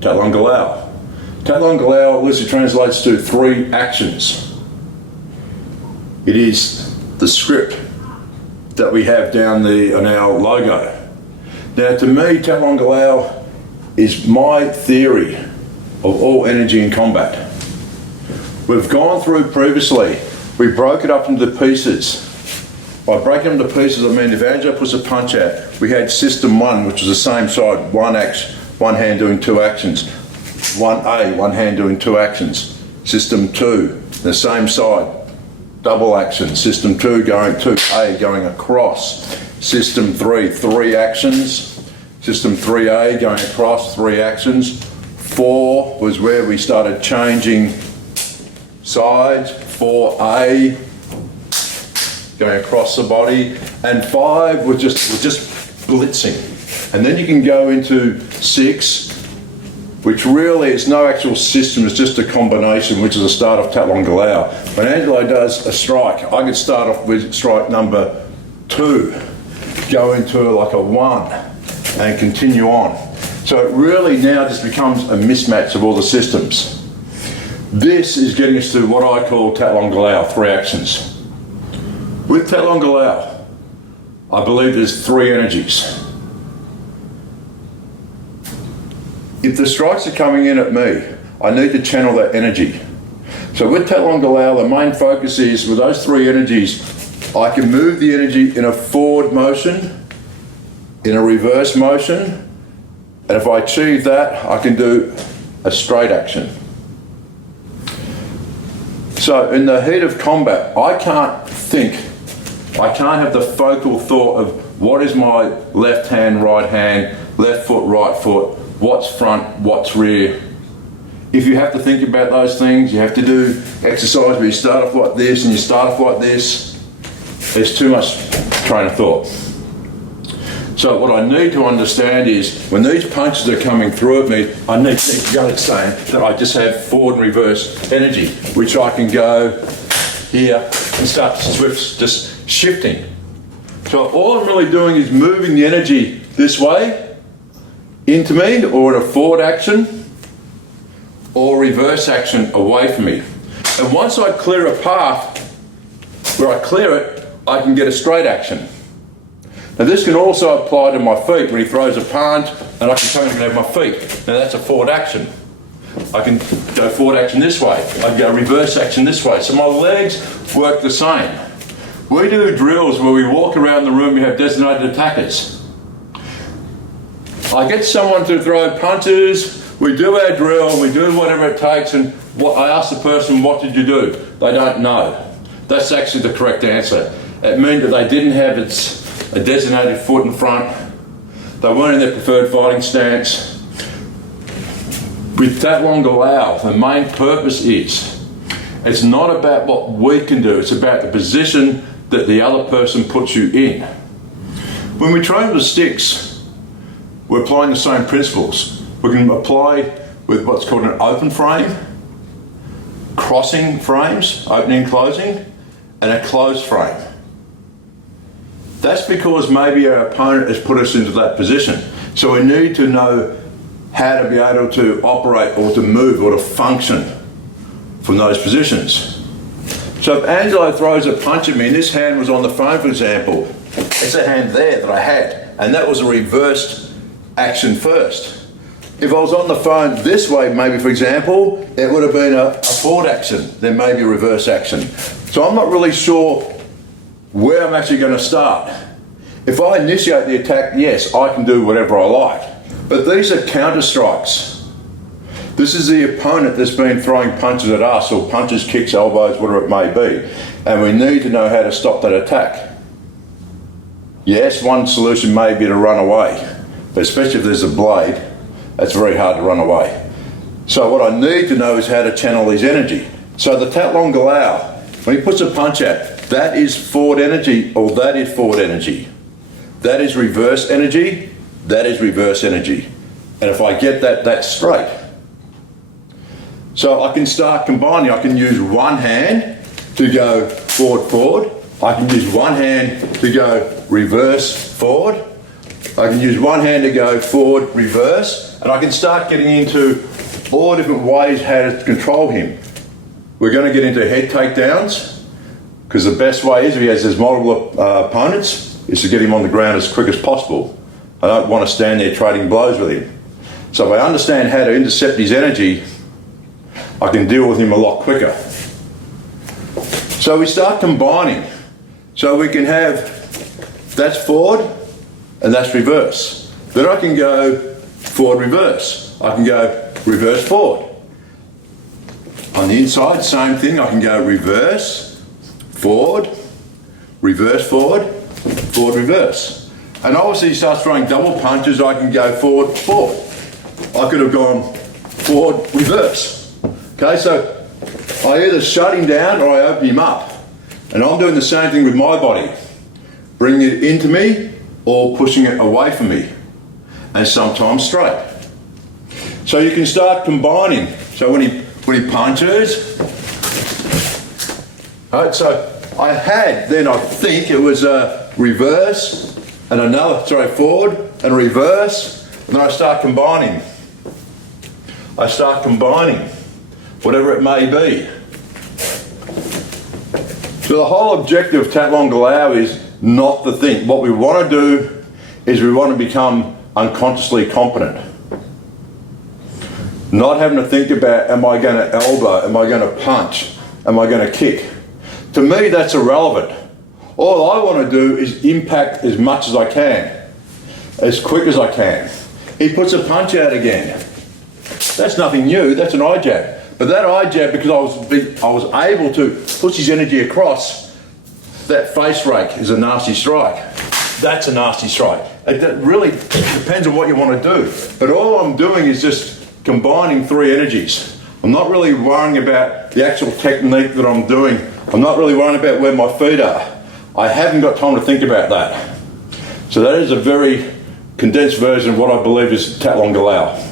Tatlong Galaw. Tatlong Galaw loosely translates to 3 actions. It is the script that we have down there on our logo. Now to me, Tatlong Galaw is my theory of all energy in combat. We've gone through previously, we broke it up into pieces. By breaking them into pieces, I mean if Angela puts a punch out, we had system 1, which was the same side, one hand doing 2 actions. 1A, one hand doing 2 actions. System 2, the same side, double action. System 2 going 2A, going across. System 3, 3 actions. System 3A going across, 3 actions. 4 was where we started changing sides. 4A going across the body, and 5 was just blitzing. And then you can go into 6, which really is no actual system, it's just a combination, which is the start of Tatlong Galaw. When Angelo does a strike, I can start off with strike number 2, go into like a 1, and continue on. So it really now just becomes a mismatch of all the systems. This is getting us to what I call Tatlong Galaw, 3 actions. With Tatlong Galaw, I believe there's 3 energies. If the strikes are coming in at me, I need to channel that energy. So with Tatlong Galaw, the main focus is with those 3 energies, I can move the energy in a forward motion, in a reverse motion, and if I achieve that, I can do a straight action. So in the heat of combat, I can't have the focal thought of what is my left hand, right hand, left foot, right foot, what's front, what's rear. If you have to think about those things, you have to do exercise where you start off like this and you start off like this. There's too much train of thought. So what I need to understand is when these punches are coming through at me, I need to understand that I just have forward and reverse energy, which I can go here and start to switch, just shifting. So all I'm really doing is moving the energy this way into me, or in a forward action, or reverse action away from me. And once I clear a path, where I clear it, I can get a straight action. Now this can also apply to my feet. When he throws a punch, and I can come in and have my feet. Now that's a forward action. I can go forward action this way. I can go reverse action this way. So my legs work the same. We do drills where we walk around the room, we have designated attackers. I get someone to throw punches, we do our drill, we do whatever it takes, and I ask the person, what did you do? They don't know. That's actually the correct answer. It means that they didn't have a designated foot in front, they weren't in their preferred fighting stance. With Tatlong Galaw, the main purpose is, it's not about what we can do, it's about the position that the other person puts you in. When we train with sticks, we're applying the same principles. We can apply with what's called an open frame, crossing frames, opening and closing, and a closed frame. That's because maybe our opponent has put us into that position. So we need to know how to be able to operate or to move or to function from those positions. So if Angelo throws a punch at me, and this hand was on the phone, for example, it's a hand there that I had, and that was a reversed action first. If I was on the phone this way, maybe for example, it would have been a forward action, then maybe a reverse action. So I'm not really sure where I'm actually going to start. If I initiate the attack, yes, I can do whatever I like. But these are counter strikes. This is the opponent that's been throwing punches at us, or punches, kicks, elbows, whatever it may be. And we need to know how to stop that attack. Yes, one solution may be to run away, but especially if there's a blade, it's very hard to run away. So what I need to know is how to channel his energy. So the Tatlong Galaw, when he puts a punch out, that is forward energy, or that is forward energy. That is reverse energy, that is reverse energy. And if I get that, that's straight. So I can start combining. I can use one hand to go forward, forward. I can use one hand to go reverse, forward. I can use one hand to go forward, reverse, and I can start getting into all different ways how to control him. We're going to get into head takedowns, because the best way is, if he has his multiple opponents, is to get him on the ground as quick as possible. I don't want to stand there trading blows with him. So if I understand how to intercept his energy, I can deal with him a lot quicker. So we start combining. So we can have, that's forward and that's reverse. Then I can go forward, reverse. I can go reverse, forward. On the inside, same thing. I can go reverse, forward, forward, forward, reverse. And obviously he starts throwing double punches, I can go forward, forward. I could have gone forward, reverse. Okay, so I either shut him down or I open him up. And I'm doing the same thing with my body. Bringing it into me or pushing it away from me. And sometimes straight. So you can start combining. So when he punches, right, so I had, then I think it was a reverse and another, forward and reverse, and then I start combining. I start combining, whatever it may be. So the whole objective of Tatlong Galaw is not to think. What we want to do is we want to become unconsciously competent. Not having to think about, am I going to elbow, am I going to punch, am I going to kick? To me, that's irrelevant. All I want to do is impact as much as I can, as quick as I can. He puts a punch out again. That's nothing new, that's an eye jab. But that eye jab, because I was able to push his energy across, that face rake is a nasty strike. That's a nasty strike. It really depends on what you want to do. But all I'm doing is just combining three energies. I'm not really worrying about the actual technique that I'm doing. I'm not really worrying about where my feet are. I haven't got time to think about that. So that is a very condensed version of what I believe is Tatlong Galaw.